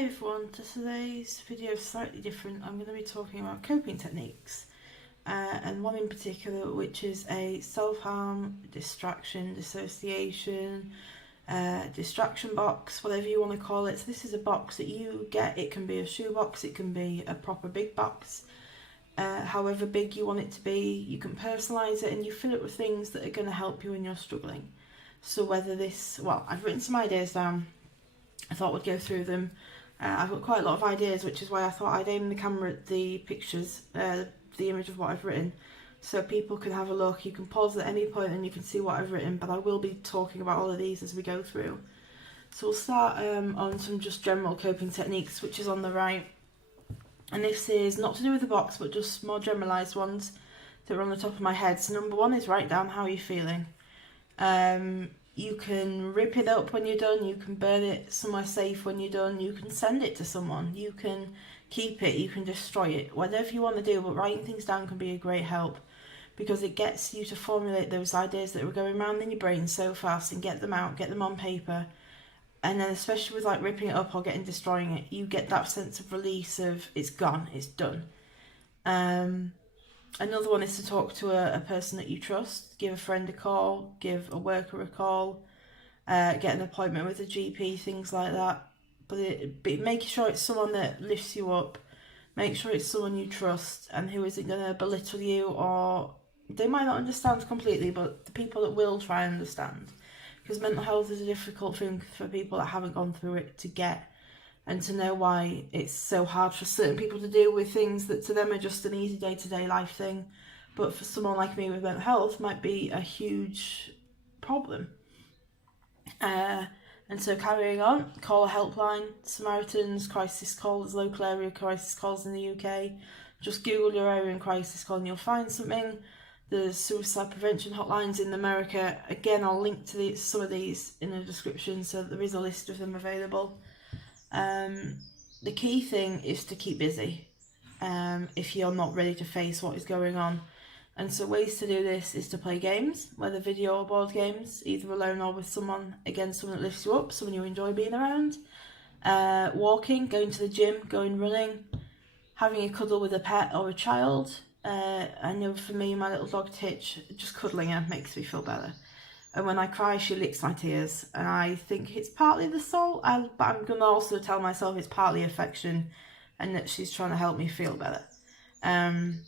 Hi everyone, today's video is slightly different. I'm going to be talking about coping techniques and one in particular which is a self-harm, distraction, dissociation, distraction box, whatever you want to call it. So this is a box that you get. It can be a shoe box, it can be a proper big box, however big you want it to be. You can personalise it and you fill it with things that are going to help you when you're struggling. So whether this, well, I've written some ideas down. I thought we'd go through them. I've got quite a lot of ideas, which is why I thought I'd aim the camera at the pictures, the image of what I've written, so people can have a look. You can pause at any point and you can see what I've written, but I will be talking about all of these as we go through. So we'll start on some just general coping techniques, which is on the right. And this is not to do with the box, but just more generalised ones that are on the top of my head. So number one is write down how you're feeling. You can rip it up when you're done, you can burn it somewhere safe when you're done, you can send it to someone, you can keep it, you can destroy it, whatever you want to do, but writing things down can be a great help because it gets you to formulate those ideas that are going around in your brain so fast and get them out, get them on paper. And then especially with like ripping it up or destroying it, you get that sense of release of it's gone, it's done. Another one is to talk to a person that you trust. Give a friend a call, give a worker a call, get an appointment with a GP, things like that. But make sure it's someone that lifts you up. Make sure it's someone you trust and who isn't going to belittle you, or they might not understand completely, but the people that will try and understand. Because mental health is a difficult thing for people that haven't gone through it to get. And to know why it's so hard for certain people to deal with things that to them are just an easy day-to-day life thing, but for someone like me with mental health might be a huge problem. And so carrying on, call a helpline, Samaritans, crisis calls, local area crisis calls in the UK. Just Google your area and crisis call and you'll find something. There's suicide prevention hotlines in America. Again, I'll link to some of these in the description, so there is a list of them available. The key thing is to keep busy if you're not ready to face what is going on. And so ways to do this is to play games, whether video or board games, either alone or with someone, again someone that lifts you up, someone you enjoy being around. Walking, going to the gym, going running, having a cuddle with a pet or a child. I know for me, my little dog Titch, just cuddling her makes me feel better. And when I cry, she licks my tears. And I think it's partly the soul, but I'm going to also tell myself it's partly affection and that she's trying to help me feel better. And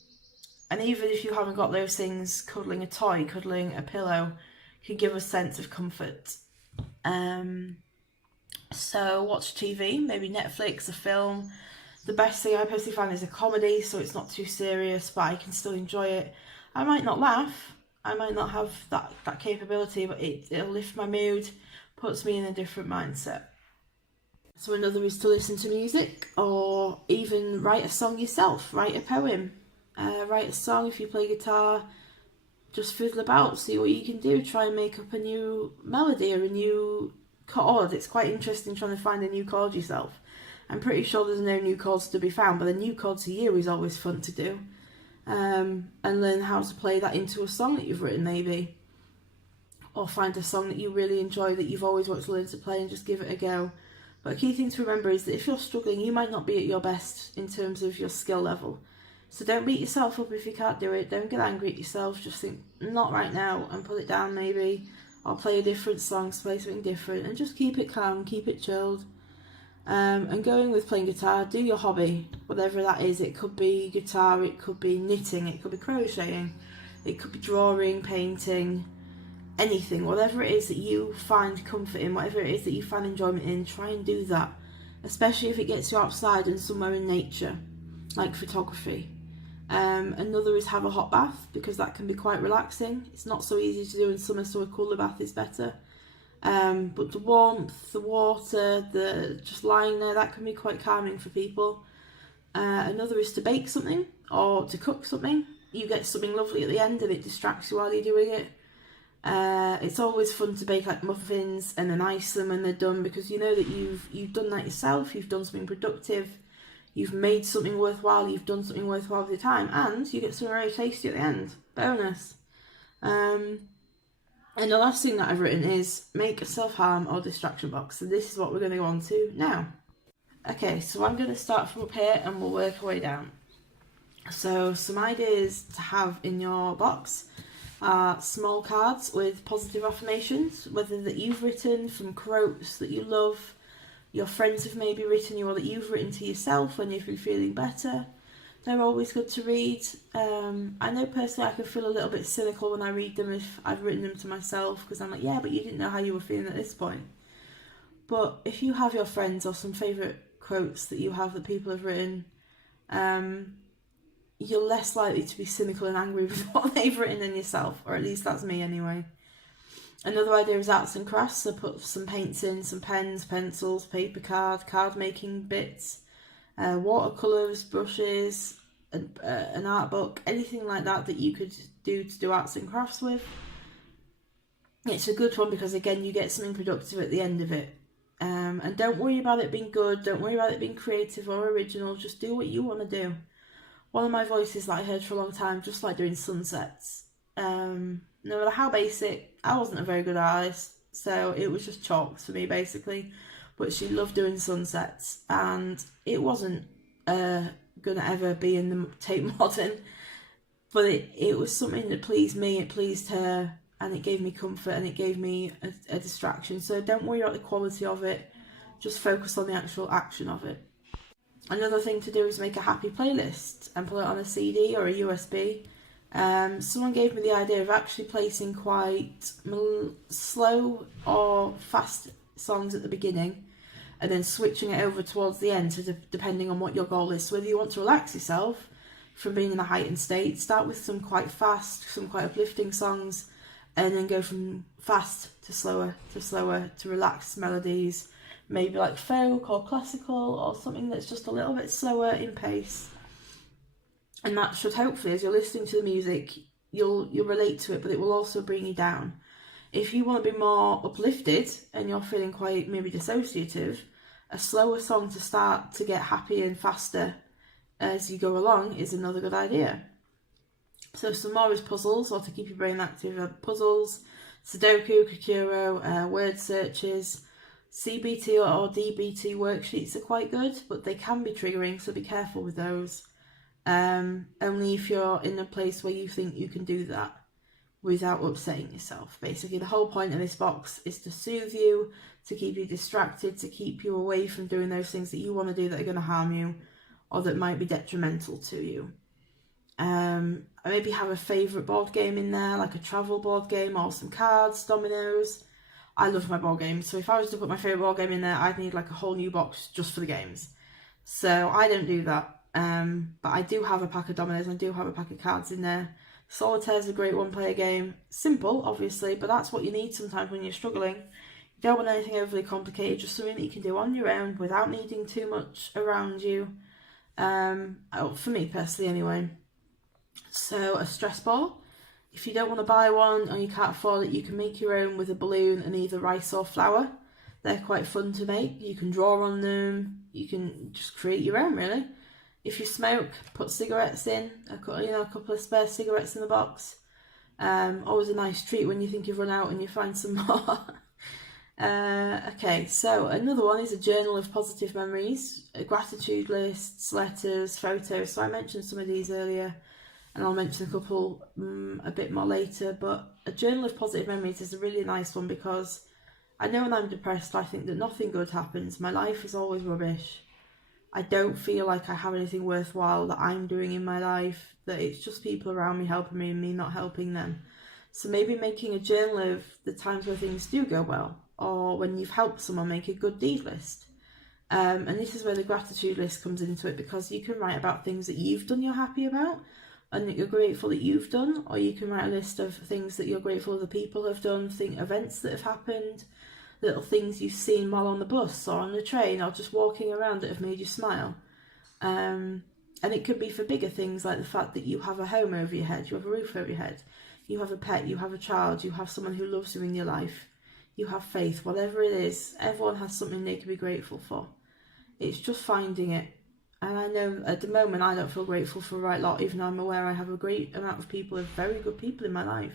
even if you haven't got those things, cuddling a toy, cuddling a pillow can give a sense of comfort. So watch TV, maybe Netflix, a film. The best thing I personally find is a comedy, so it's not too serious, but I can still enjoy it. I might not laugh. I might not have that capability, but it'll lift my mood, puts me in a different mindset. So another is to listen to music, or even write a song yourself, write a poem, write a song. If you play guitar, just fiddle about, see what you can do, try and make up a new melody or a new chord. It's quite interesting trying to find a new chord yourself. I'm pretty sure there's no new chords to be found, but a new chord to you is always fun to do. And learn how to play that into a song that you've written maybe, or find a song that you really enjoy that you've always wanted to learn to play and just give it a go. But a key thing to remember is that if you're struggling, you might not be at your best in terms of your skill level, so don't beat yourself up if you can't do it. Don't get angry at yourself, just think not right now and put it down maybe, or play a different song, play something different, and just keep it calm, keep it chilled. And going with playing guitar, do your hobby, whatever that is. It could be guitar, it could be knitting, it could be crocheting, it could be drawing, painting, anything. Whatever it is that you find comfort in, whatever it is that you find enjoyment in, try and do that, especially if it gets you outside and somewhere in nature, like photography. Another is have a hot bath, because that can be quite relaxing. It's not so easy to do in summer, so a cooler bath is better. But the warmth, the water, just lying there, that can be quite calming for people. Another is to bake something or to cook something. You get something lovely at the end and it distracts you while you're doing it. It's always fun to bake like muffins and then ice them when they're done, because you know that you've done that yourself, you've done something productive, you've made something worthwhile, you've done something worthwhile with your time, and you get something very tasty at the end. Bonus. And the last thing that I've written is make a self-harm or distraction box. So this is what we're going to go on to now. Okay, so I'm going to start from up here and we'll work our way down. So some ideas to have in your box are small cards with positive affirmations, whether that you've written from quotes that you love, your friends have maybe written you, or that you've written to yourself when you've been feeling better. They're always good to read. I know personally I can feel a little bit cynical when I read them if I've written them to myself, because I'm like, yeah, but you didn't know how you were feeling at this point. But if you have your friends or some favourite quotes that you have that people have written, you're less likely to be cynical and angry with what they've written than yourself, or at least that's me anyway. Another idea is arts and crafts, so put some paints in, some pens, pencils, paper card making bits, watercolours, brushes, an art book, anything like that that you could do to do arts and crafts with. It's a good one because again you get something productive at the end of it. And don't worry about it being good, don't worry about it being creative or original, just do what you want to do. One of my voices that I heard for a long time just like doing sunsets. No matter how basic, I wasn't a very good artist, so it was just chalks for me basically. But she loved doing sunsets, and it wasn't gonna ever be in the Tate Modern, but it was something that pleased me, it pleased her, and it gave me comfort and it gave me a distraction. So don't worry about the quality of it, just focus on the actual action of it. Another thing to do is make a happy playlist and put it on a CD or a USB. Someone gave me the idea of actually placing quite slow or fast songs at the beginning and then switching it over towards the end, so depending on what your goal is. So whether you want to relax yourself from being in a heightened state, start with some quite fast, some quite uplifting songs, and then go from fast to slower to relaxed melodies, maybe like folk or classical or something that's just a little bit slower in pace. And that should hopefully, as you're listening to the music, you'll relate to it, but it will also bring you down. If you want to be more uplifted and you're feeling quite maybe dissociative, a slower song to start to get happy and faster as you go along is another good idea. So some more is puzzles, or to keep your brain active, puzzles, Sudoku, Kakuro, word searches, CBT or DBT worksheets are quite good, but they can be triggering, so be careful with those. Only if you're in a place where you think you can do that without upsetting yourself. Basically, the whole point of this box is to soothe you, to keep you distracted, to keep you away from doing those things that you want to do that are going to harm you or that might be detrimental to you. I maybe have a favourite board game in there, like a travel board game or some cards, dominoes. I love my board games, so if I was to put my favourite board game in there, I'd need like a whole new box just for the games. So I don't do that. But I do have a pack of dominoes, I do have a pack of cards in there. Solitaire's a great one-player game. Simple, obviously, but that's what you need sometimes when you're struggling. You don't want anything overly complicated, just something that you can do on your own without needing too much around you. For me personally anyway. So a stress ball. If you don't want to buy one or you can't afford it, you can make your own with a balloon and either rice or flour. They're quite fun to make. You can draw on them. You can just create your own, really. If you smoke, put cigarettes in. A couple of spare cigarettes in the box. Always a nice treat when you think you've run out and you find some more. Okay, so another one is a journal of positive memories, gratitude lists, letters, photos. So I mentioned some of these earlier, and I'll mention a couple a bit more later. But a journal of positive memories is a really nice one because I know when I'm depressed, I think that nothing good happens. My life is always rubbish. I don't feel like I have anything worthwhile that I'm doing in my life, that it's just people around me helping me and me not helping them. So maybe making a journal of the times where things do go well, or when you've helped someone, make a good deed list. And this is where the gratitude list comes into it, because you can write about things that you've done you're happy about and that you're grateful that you've done, or you can write a list of things that you're grateful other people have done, events that have happened, little things you've seen while on the bus or on the train or just walking around that have made you smile. And it could be for bigger things like the fact that you have a home over your head, you have a roof over your head, you have a pet, you have a child, you have someone who loves you in your life, you have faith, whatever it is. Everyone has something they can be grateful for. It's just finding it. And I know at the moment I don't feel grateful for a right lot, even though I'm aware I have a great amount of people, of very good people in my life.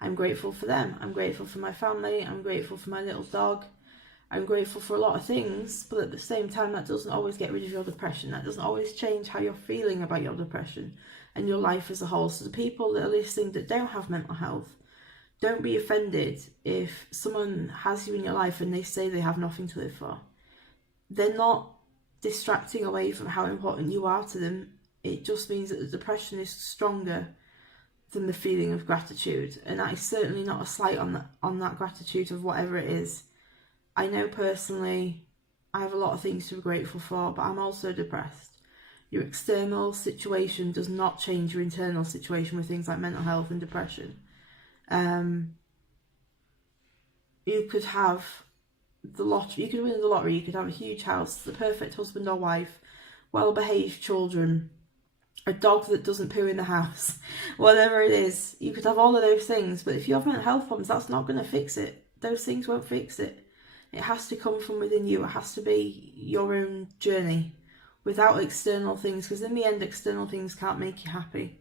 I'm grateful for them. I'm grateful for my family. I'm grateful for my little dog. I'm grateful for a lot of things, but at the same time, that doesn't always get rid of your depression. That doesn't always change how you're feeling about your depression and your life as a whole. So the people that are listening that don't have mental health, don't be offended if someone has you in your life and they say they have nothing to live for. They're not distracting away from how important you are to them. It just means that the depression is stronger than the feeling of gratitude, and that is certainly not a slight on that gratitude of whatever it is. I know personally I have a lot of things to be grateful for, but I'm also depressed. Your external situation does not change your internal situation with things like mental health and depression. You could have the lottery, you could win the lottery, you could have a huge house, the perfect husband or wife, well-behaved children, a dog that doesn't poo in the house, whatever it is. You could have all of those things, but if you have mental health problems, that's not going to fix it. Those things won't fix it. It has to come from within you. It has to be your own journey without external things, because in the end, external things can't make you happy.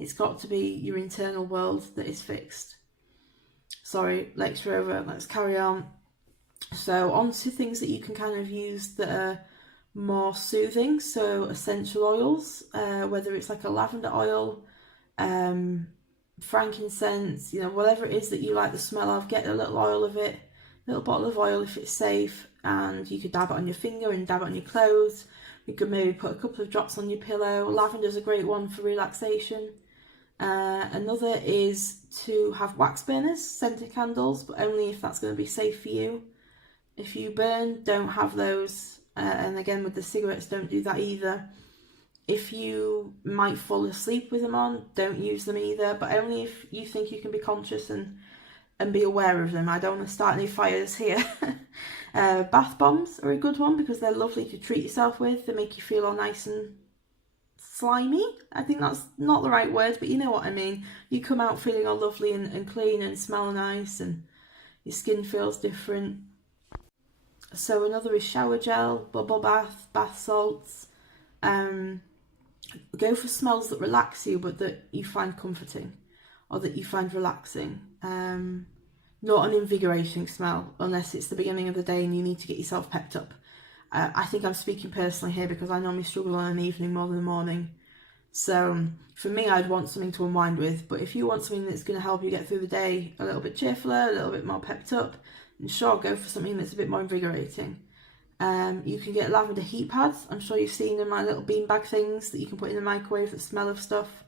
It's got to be your internal world that is fixed. Sorry, lecture over. Let's carry on. So on to things that you can kind of use that are more soothing. So essential oils, whether it's like a lavender oil, frankincense, whatever it is that you like the smell of, get a little oil of it, a little bottle of oil if it's safe, and you could dab it on your finger and dab it on your clothes. You could maybe put a couple of drops on your pillow. Lavender's a great one for relaxation. Another is to have wax burners, scented candles, but only if that's going to be safe for you. If you burn, don't have those. And again, with the cigarettes, don't do that either. If you might fall asleep with them on, don't use them either, but only if you think you can be conscious and be aware of them. I don't want to start any fires here. Bath bombs are a good one because they're lovely to treat yourself with. They make you feel all nice and slimy. I think that's not the right word, but you know what I mean. You come out feeling all lovely and clean and smell nice, and your skin feels different. So another is shower gel, bubble bath, bath salts. Go for smells that relax you, but that you find comforting or that you find relaxing. Not an invigorating smell unless it's the beginning of the day and you need to get yourself pepped up. I think I'm speaking personally here because I normally struggle on an evening more than a morning. So for me, I'd want something to unwind with. But if you want something that's going to help you get through the day a little bit cheerfuler, a little bit more pepped up, and sure, go for something that's a bit more invigorating. You can get lavender heat pads. I'm sure you've seen them, my little beanbag things that you can put in the microwave that smell of stuff.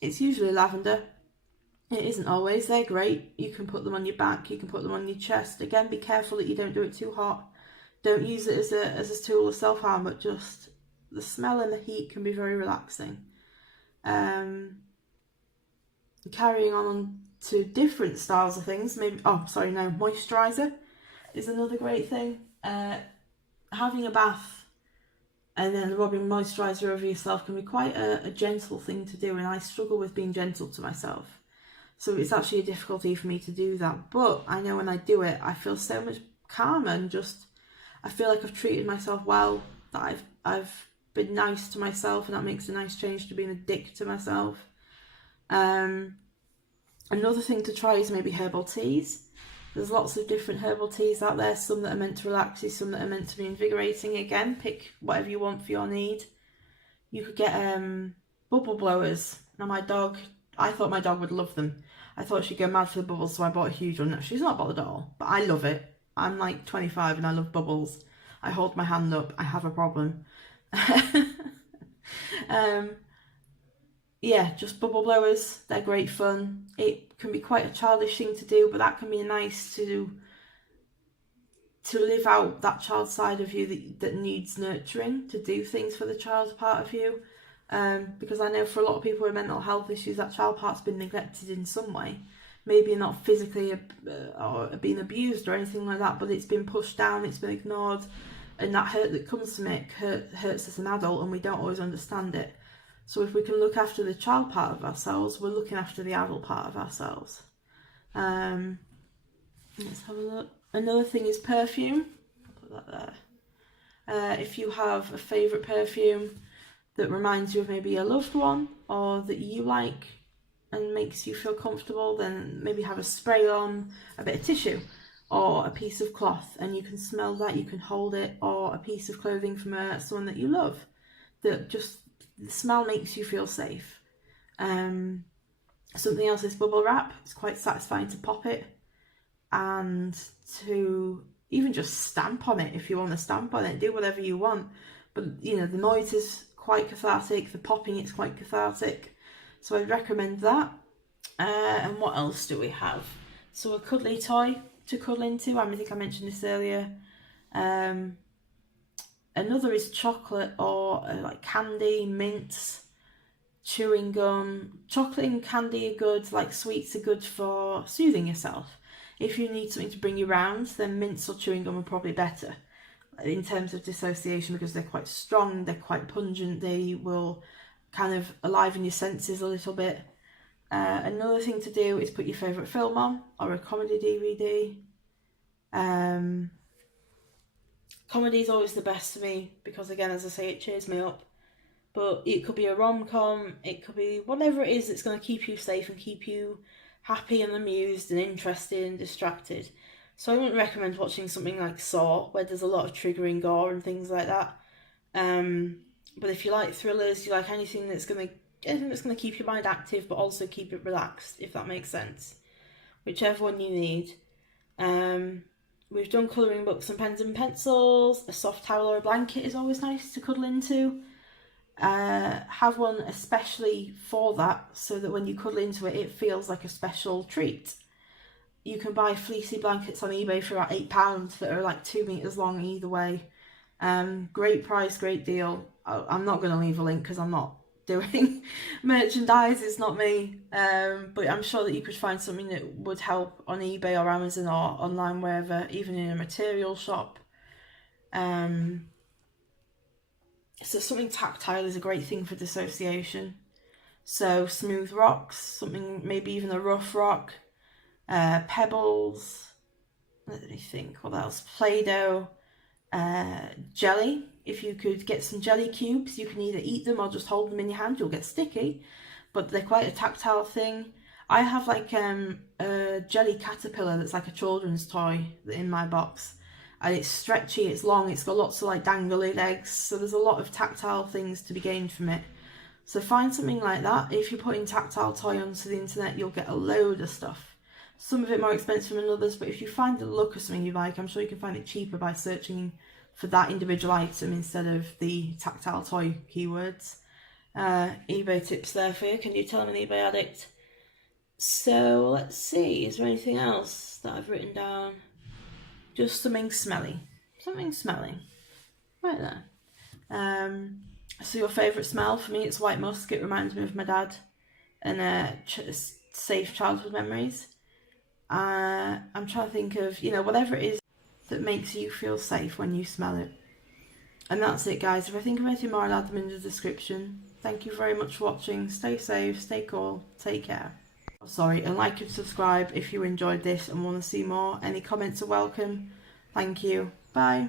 It's usually lavender. It isn't always. They're great. You can put them on your back. You can put them on your chest. Again, be careful that you don't do it too hot. Don't use it as a tool of self-harm, but just the smell and the heat can be very relaxing. Carrying on to different styles of things, moisturiser is another great thing. Having a bath and then rubbing moisturiser over yourself can be quite a gentle thing to do, and I struggle with being gentle to myself. So it's actually a difficulty for me to do that. But I know when I do it, I feel so much calmer and just, I feel like I've treated myself well, that I've been nice to myself, and that makes a nice change to being a dick to myself. Another thing to try is maybe herbal teas. There's lots of different herbal teas out there, some that are meant to relax you, some that are meant to be invigorating. Again, pick whatever you want for your need. You could get bubble blowers. Now I thought my dog would love them. I thought she'd go mad for the bubbles, so I bought a huge one. She's not bothered at all, but I love it. I'm like 25 and I love bubbles. I hold my hand up, I have a problem. Just bubble blowers, they're great fun. It can be quite a childish thing to do, but that can be nice to live out that child side of you that needs nurturing, to do things for the child part of you. Because I know for a lot of people with mental health issues, that child part's been neglected in some way. Maybe not physically or being abused or anything like that, but it's been pushed down, it's been ignored, and that hurt that comes from it hurts as an adult, and we don't always understand it. So if we can look after the child part of ourselves, we're looking after the adult part of ourselves. Let's have a look. Another thing is perfume. I'll put that there. If you have a favourite perfume that reminds you of maybe a loved one, or that you like and makes you feel comfortable, then maybe have a spray on, a bit of tissue, or a piece of cloth, and you can smell that, you can hold it, or a piece of clothing from someone that you love, that just the smell makes you feel safe. Something else is bubble wrap. It's quite satisfying to pop it and to even just stamp on it if you want to stamp on it, do whatever you want. But you know, the noise is quite cathartic, the popping is quite cathartic, so I'd recommend that. And what else do we have? So a cuddly toy to cuddle into. I think I mentioned this earlier. Another is chocolate or like candy, mints, chewing gum. Chocolate and candy are good, like sweets are good for soothing yourself. If you need something to bring you round, then mints or chewing gum are probably better in terms of dissociation, because they're quite strong, they're quite pungent, they will kind of enliven your senses a little bit. Another thing to do is put your favourite film on, or a comedy DVD. Comedy is always the best for me, because again, as I say, it cheers me up. But it could be a rom-com, it could be whatever it is that's going to keep you safe and keep you happy and amused and interested and distracted. So I wouldn't recommend watching something like Saw, where there's a lot of triggering gore and things like that. But if you like thrillers, you like anything that's going to keep your mind active but also keep it relaxed, if that makes sense. Whichever one you need. We've done colouring books and pens and pencils. A soft towel or a blanket is always nice to cuddle into. Have one especially for that, so that when you cuddle into it, it feels like a special treat. You can buy fleecy blankets on eBay for about £8 that are like 2 meters long either way. Great price, great deal. I'm not going to leave a link because I'm not doing merchandise, it's not me. But I'm sure that you could find something that would help on eBay or Amazon or online, wherever, even in a material shop. So something tactile is a great thing for dissociation. So smooth rocks, something, maybe even a rough rock, pebbles, let me think, what else, Play-Doh, jelly. If you could get some jelly cubes, you can either eat them or just hold them in your hand. You'll get sticky, but they're quite a tactile thing. I have like a jelly caterpillar that's like a children's toy in my box. And it's stretchy, it's long, it's got lots of like dangly legs, so there's a lot of tactile things to be gained from it. So find something like that. If you're putting tactile toy onto the internet, you'll get a load of stuff. Some of it more expensive than others, but if you find the look of something you like, I'm sure you can find it cheaper by searching for that individual item instead of the tactile toy keywords. eBay tips there for you. Can you tell I'm an eBay addict? So let's see, is there anything else that I've written down? Just something smelly. Something smelly. Right there. So your favourite smell? For me, it's white musk. It reminds me of my dad and safe childhood memories. I'm trying to think of, whatever it is that makes you feel safe when you smell it. And that's it, guys. If I think of anything more, I'll add them in the description. Thank you very much for watching. Stay safe, stay cool, take care. And like and subscribe if you enjoyed this and want to see more. Any comments are welcome. Thank you. Bye.